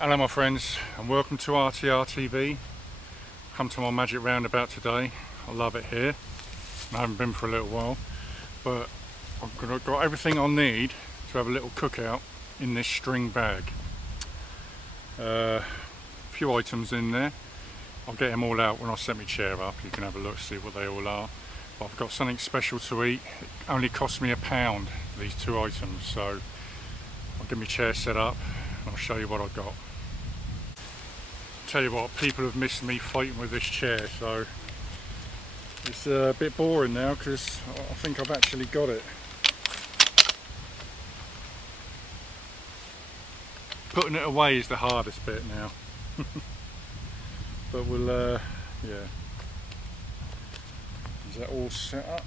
Hello my friends, and welcome to RTR TV. Come to my magic roundabout today. I love it here. I haven't been for a little while, but I've got everything I need to have a little cookout in this string bag. A few items in there. I'll get them all out when I set my chair up. You can have a look, see what they all are. But I've got something special to eat. It only cost me £1, these two items, so I'll get my chair set up and I'll show you what I've got. Tell you what, people have missed me fighting with this chair, so it's a bit boring now because I think I've actually got it. Putting it away is the hardest bit now. But we'll yeah, is that all set up?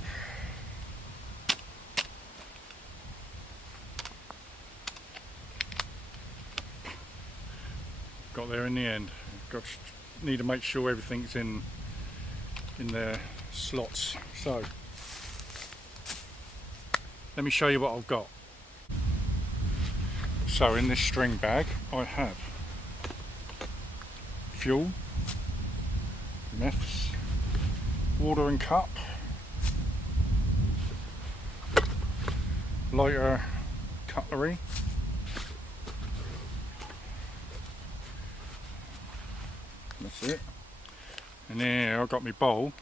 Got there in the end. Need to make sure everything's in their slots. So let me show you what I've got. So in this string bag I have fuel, meths, watering cup, lighter, cutlery, that's it. And here I've got my bowl,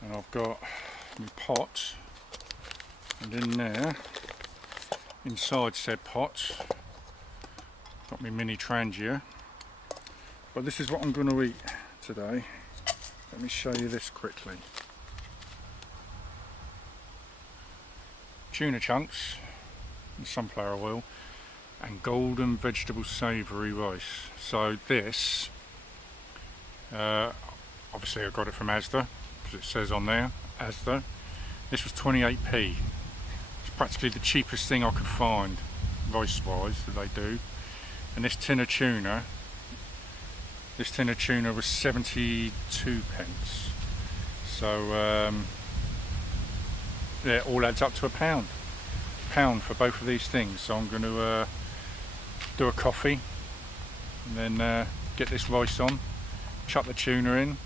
and I've got my pot, and in there, inside said pot, got my mini trangia. But this is what I'm going to eat today. Let me show you this quickly. Tuna chunks and sunflower oil and golden vegetable savoury rice. So this, obviously I got it from Asda because it says on there Asda. This was 28p. It's practically the cheapest thing I could find rice wise that they do. And this tin of tuna was 72 pence. So yeah, it all adds up to £1 for both of these things. So I'm going to do a coffee and then get this rice on, chuck the tuna in.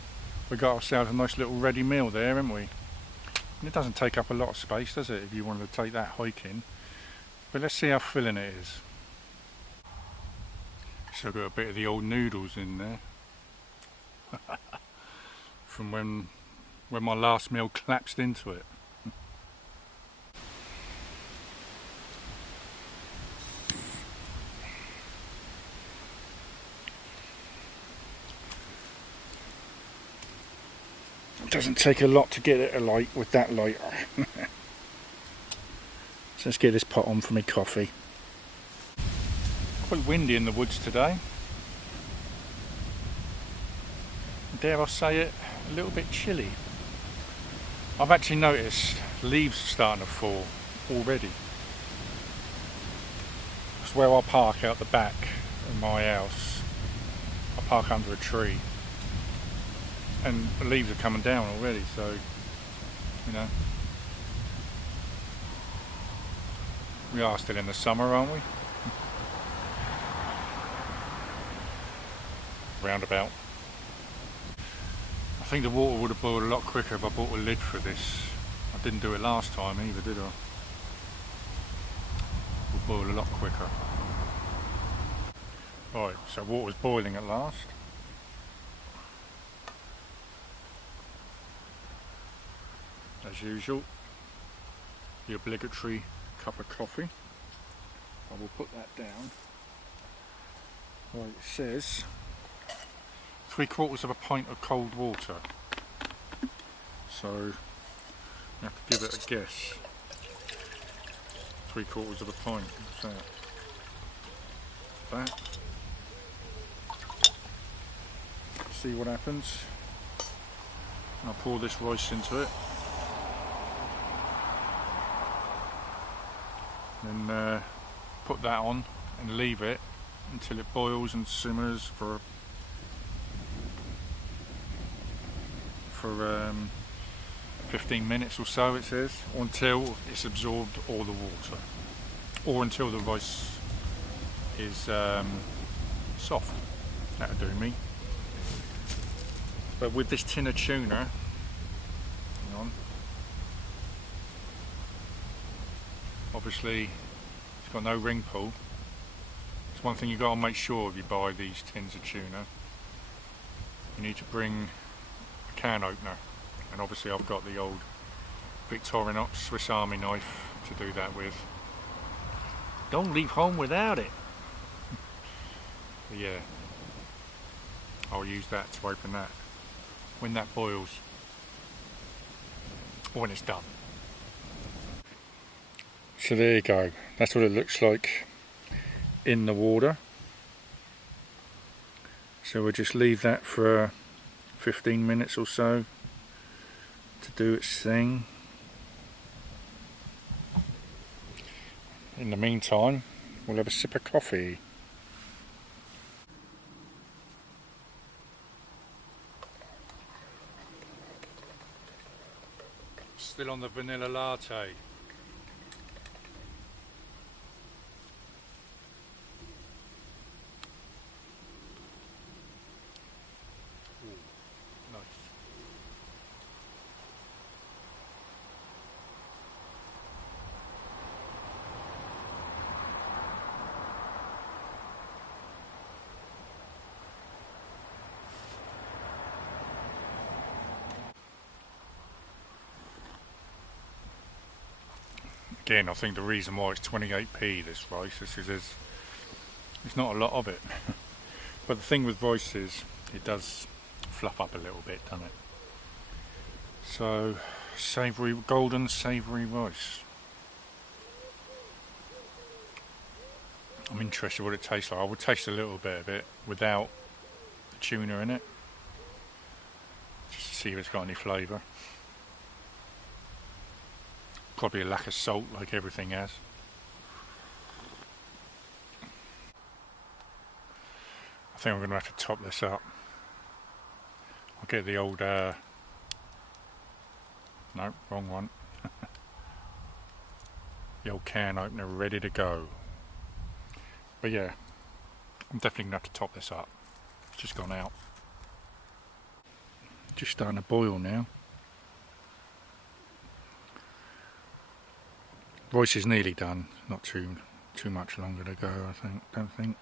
We got ourselves a nice little ready meal there, haven't we? And it doesn't take up a lot of space, does it, if you wanted to take that hiking? But let's see how filling it is. So I've got a bit of the old noodles in there from when my last meal collapsed into it. It doesn't take a lot to get it alight with that lighter. So let's get this pot on for my coffee. Quite windy in the woods today. Dare I say it, a little bit chilly. I've actually noticed leaves are starting to fall already. That's where I park out the back of my house. I park under a tree. And the leaves are coming down already, so, you know. We are still in the summer, aren't we? Roundabout. I think the water would have boiled a lot quicker if I bought a lid for this. I didn't do it last time either, did I? It would boil a lot quicker. Right, so water's boiling at last. As usual, the obligatory cup of coffee. I will put that down. Right, it says 3/4 of a pint of cold water. So you have to give it a guess. 3/4 of a pint. What's that? See what happens. I'll pour this rice into it. Then put that on and leave it until it boils and simmers for 15 minutes or so, it says, or until it's absorbed all the water, or until the rice is soft. That'll do me. But with this tin of tuna, hang on, obviously it's got no ring pull. It's one thing you've got to make sure if you buy these tins of tuna. You need to bring a can opener, and obviously I've got the old Victorinox Swiss Army knife to do that with. Don't leave home without it. But yeah, I'll use that to open that when that boils, or when it's done. So there you go, that's what it looks like in the water. So we'll just leave that for 15 minutes or so to do its thing. In the meantime, we'll have a sip of coffee. Still on the vanilla latte. Ooh, nice. Again, I think the reason why it's 28p this rice is because there's not a lot of it. But the thing with rice is it does fluff up a little bit, doesn't it? So savoury, golden savoury rice. I'm interested what it tastes like. I would taste a little bit of it without the tuna in it, just to see if it's got any flavour. Probably a lack of salt, like everything has. I think I'm going to have to top this up. I'll get the old, no, wrong one. The old can opener ready to go. But yeah, I'm definitely going to have to top this up. It's just gone out. Just starting to boil now. Rice is nearly done, not too much longer to go, don't think.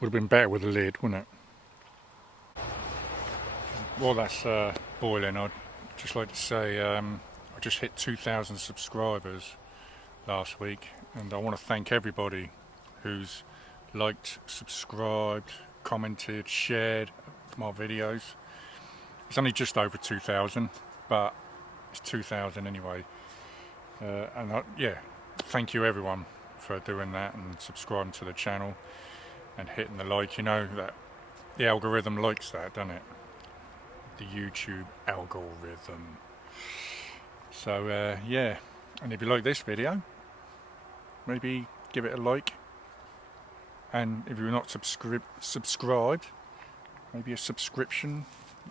Would have been better with a lid, wouldn't it? While that's boiling, I'd just like to say I just hit 2,000 subscribers last week, and I want to thank everybody who's liked, subscribed, commented, shared my videos. It's only just over 2,000, but it's 2,000 anyway. Yeah, thank you everyone for doing that and subscribing to the channel and hitting the like. You know that the algorithm likes that, doesn't it? The YouTube algorithm. So yeah, and if you like this video, maybe give it a like. And if you're not subscribed, maybe a subscription.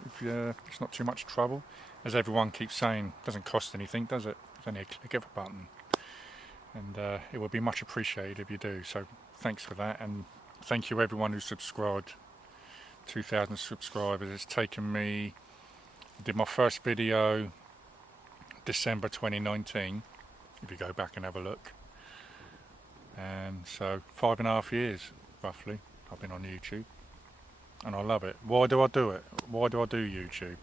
If it's not too much trouble, as everyone keeps saying, it doesn't cost anything, does it? It's only a click of a button, and it would be much appreciated if you do. So thanks for that, and thank you everyone who subscribed. 2,000 subscribers. It's taken me, I did my first video December 2019, if you go back and have a look, and so 5.5 years roughly I've been on YouTube. And I love it. Why do I do it? Why do I do YouTube?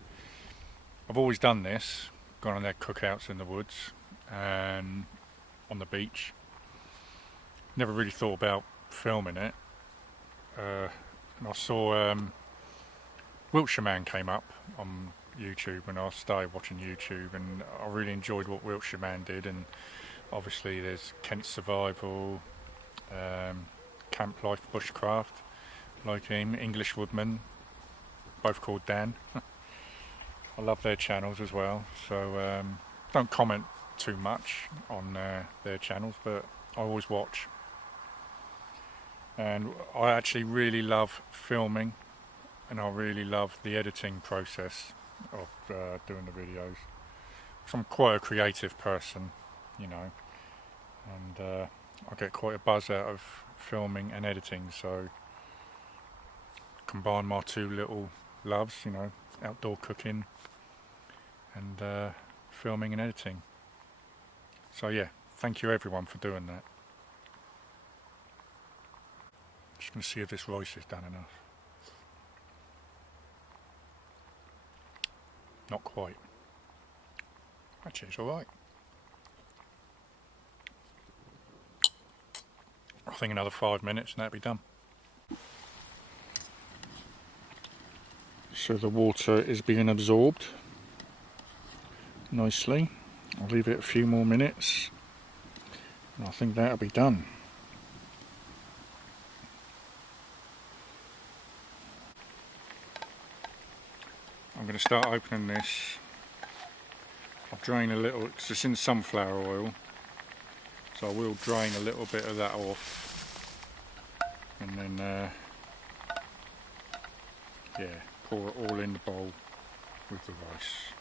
I've always done this, gone on their cookouts in the woods and on the beach. Never really thought about filming it. And I saw Wiltshire Man came up on YouTube when I started watching YouTube, and I really enjoyed what Wiltshire Man did. And obviously there's Kent Survival, Camp Life Bushcraft, like him, English Woodman, both called Dan. I love their channels as well, so don't comment too much on their channels, but I always watch. And I actually really love filming, and I really love the editing process of doing the videos. So I'm quite a creative person, you know, and I get quite a buzz out of filming and editing, so combine my two little loves, you know, outdoor cooking and filming and editing. So yeah, thank you everyone for doing that. Just going to see if this rice is done enough. Not quite. Actually, it's alright. I think another 5 minutes and that'll be done. So the water is being absorbed nicely. I'll leave it a few more minutes and I think that'll be done. I'm going to start opening this. I'll drain a little, because it's in sunflower oil, so I will drain a little bit of that off, and then yeah, pour it all in the bowl with the rice.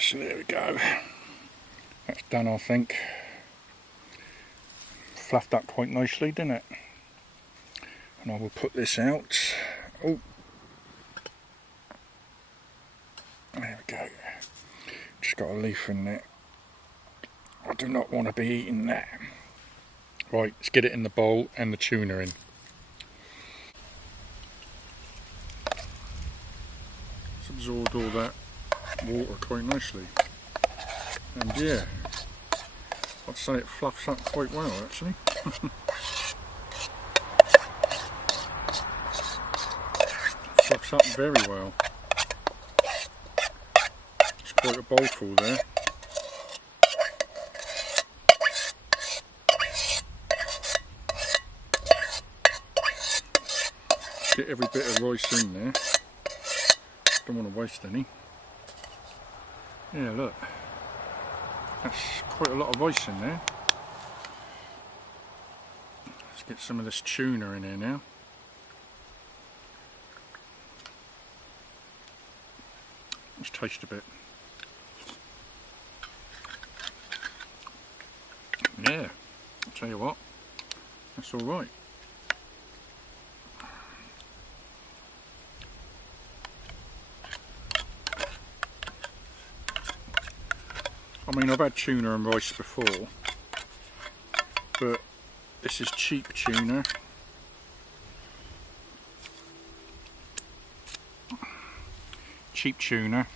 So there we go, that's done I think. Fluffed up quite nicely, didn't it? And I will put this out. Oh, there we go. Just got a leaf in there. I do not want to be eating that. Right, let's get it in the bowl and the tuna in. It's absorbed all that water quite nicely. And yeah, I'd say it fluffs up quite well actually. Fluffs up very well. It's quite a bowlful there. Get every bit of rice in there. Don't want to waste any. Yeah, look. That's quite a lot of rice in there. Let's get some of this tuna in here now. Let's taste a bit. Yeah, I'll tell you what, that's alright. I mean, I've had tuna and rice before, but this is cheap tuna. Cheap tuna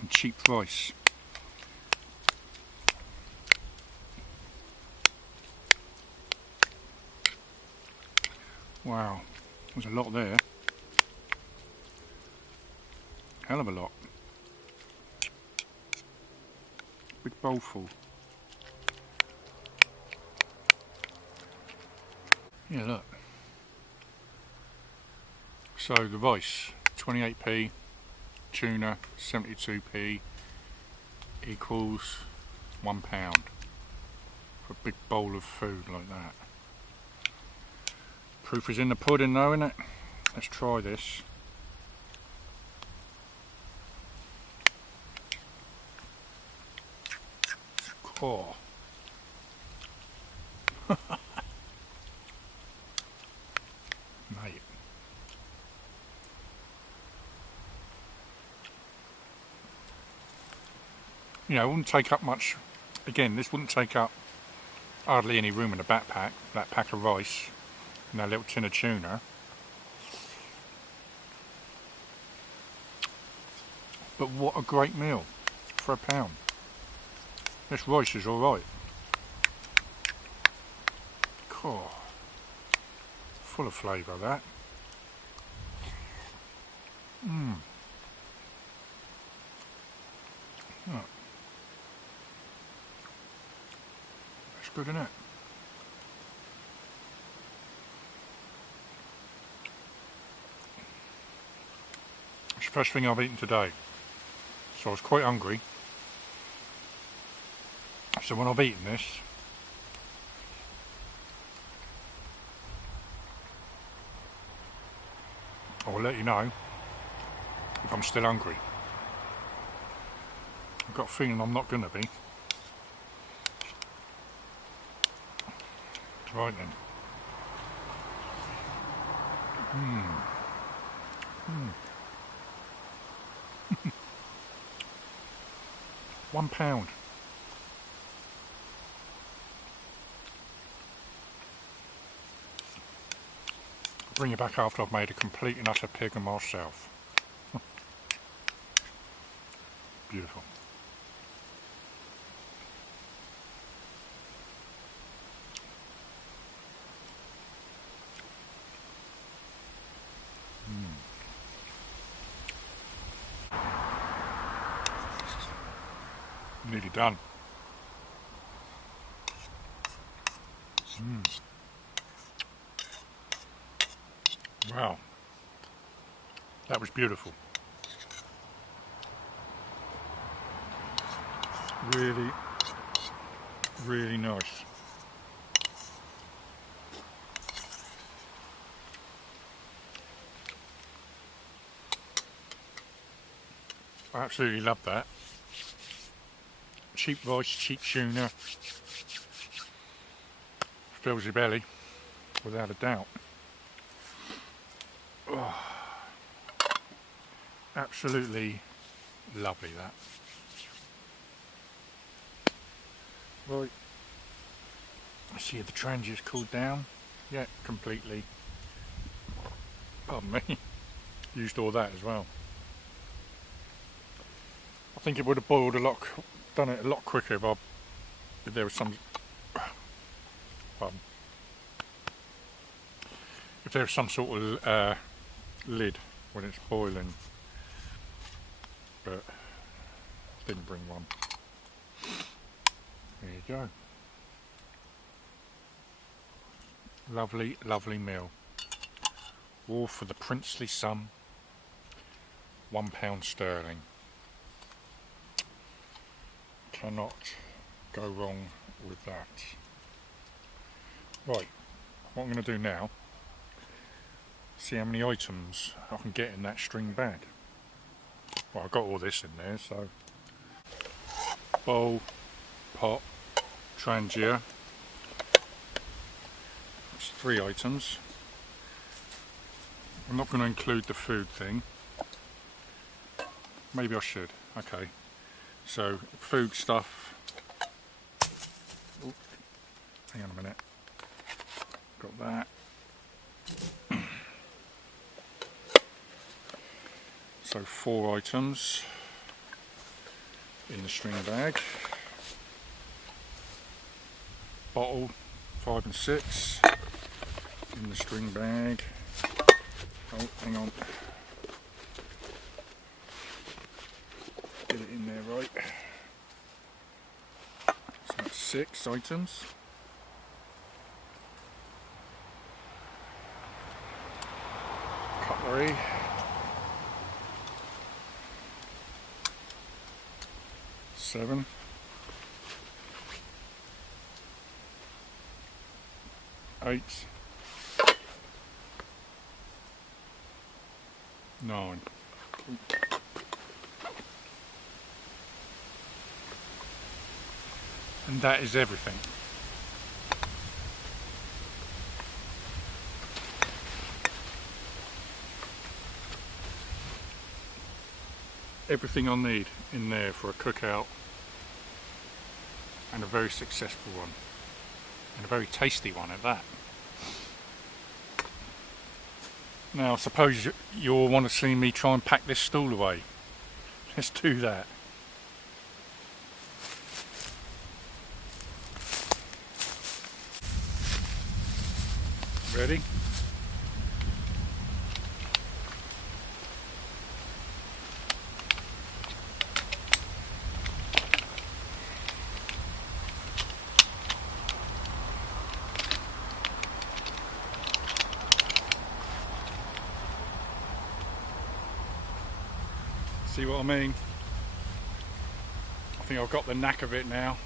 and cheap rice. Wow, there's a lot there. Hell of a lot. Big bowl full. Yeah, look. So the rice, 28p, tuna, 72p, equals £1 for a big bowl of food like that. Proof is in the pudding though, isn't it? Let's try this. Oh. Mate. You know, it wouldn't take up much. Again, this wouldn't take up hardly any room in the backpack. That pack of rice and that little tin of tuna. But what a great meal for £1. This rice is alright. Cool. Full of flavour that. Mmm. Oh. That's good, isn't it? It's the first thing I've eaten today. So I was quite hungry. So when I've eaten this, I'll let you know if I'm still hungry. I've got a feeling I'm not going to be. Right then. £1. Bring it back after I've made a complete and utter pig of myself. Beautiful. Nearly done. Wow, that was beautiful. Really, really nice. I absolutely love that. Cheap rice, cheap tuna. Fills your belly, without a doubt. Oh, absolutely lovely that. Right, I see the transient's cooled down. Yeah, completely. Pardon me. Used all that as well. I think it would have boiled done it a lot quicker if there was some. Pardon. If there was some sort of lid when it's boiling, but didn't bring one. There you go. Lovely, lovely meal. All for the princely sum, £1 sterling. Cannot go wrong with that. Right, what I'm going to do now, see how many items I can get in that string bag. Well, I've got all this in there, so bowl, pot, trangia. That's 3 items. I'm not going to include the food thing. Maybe I should. Okay. So food stuff. Ooh, hang on a minute. Got that. So 4 items in the string bag. Bottle 5 and 6 in the string bag. Oh, hang on. Get it in there right. So that's 6 items. Cutlery. Seven. 8. 9. And that is everything. Everything I need in there for a cookout, and a very successful one, and a very tasty one at that. Now I suppose you'll want to see me try and pack this stool away. Let's do that. Ready? See what I mean? I think I've got the knack of it now.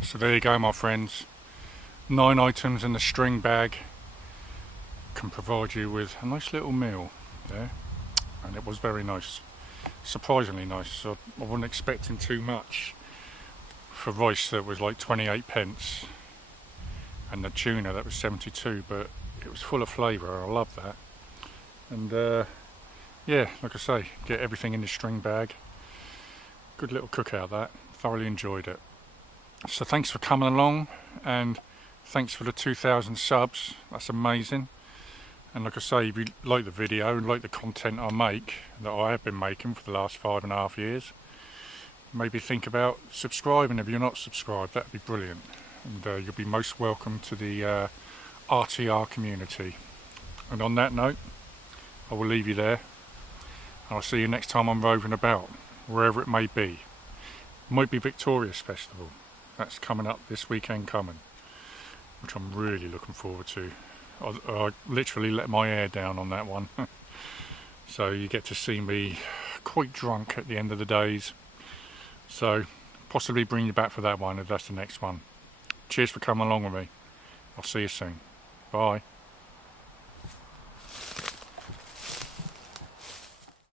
So there you go, my friends. 9 items in the string bag can provide you with a nice little meal there, and it was very nice. surprisingly nice. So I wasn't expecting too much for rice that was like 28 pence and the tuna that was 72, but it was full of flavour. I love that. And yeah, like I say, get everything in the string bag. Good little cookout that. Thoroughly enjoyed it. So thanks for coming along, and thanks for the 2,000 subs. That's amazing. And like I say, if you like the video and like the content I make, that I have been making for the last 5.5 years, maybe think about subscribing if you're not subscribed. That'd be brilliant. And you'll be most welcome to the RTR community. And on that note, I will leave you there. I'll see you next time I'm roving about, wherever it may be. It might be Victorious Festival. That's coming up this weekend coming, which I'm really looking forward to. I literally let my hair down on that one. So you get to see me quite drunk at the end of the days. So possibly bring you back for that one if that's the next one. Cheers for coming along with me. I'll see you soon. Bye.